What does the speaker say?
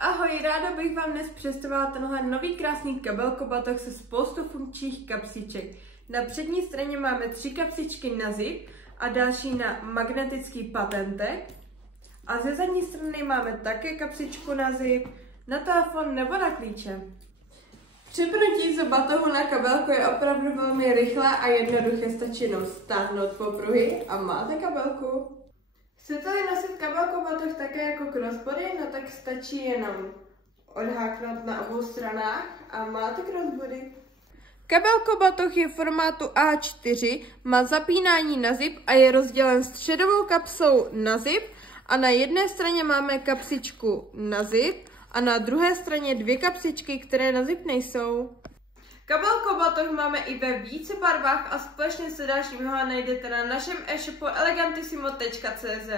Ahoj, ráda bych vám dnes představila tenhle nový krásný kabelkobatoh se spoustou funkčních kapsiček. Na přední straně máme 3 kapsičky na zip a další na magnetický patentek. A ze zadní strany máme také kapsičku na zip, na telefon nebo na klíče. Přepnutí z batohu na kabelku je opravdu velmi rychlé a jednoduché, stačí jenom stáhnout popruhy a máte kabelku. Chcete-li nosit kabelkobatoh také jako crossbody, no tak stačí jenom odháknout na obou stranách a máte crossbody. Kabelkobatoh je formátu A4, má zapínání na zip a je rozdělen středovou kapsou na zip a na jedné straně máme kapsičku na zip a na druhé straně 2 kapsičky, které na zip nejsou. Kabelkobatoh máme i ve více barvách a společně se dalšími ho najdete na našem e-shopu elegantissimo.cz.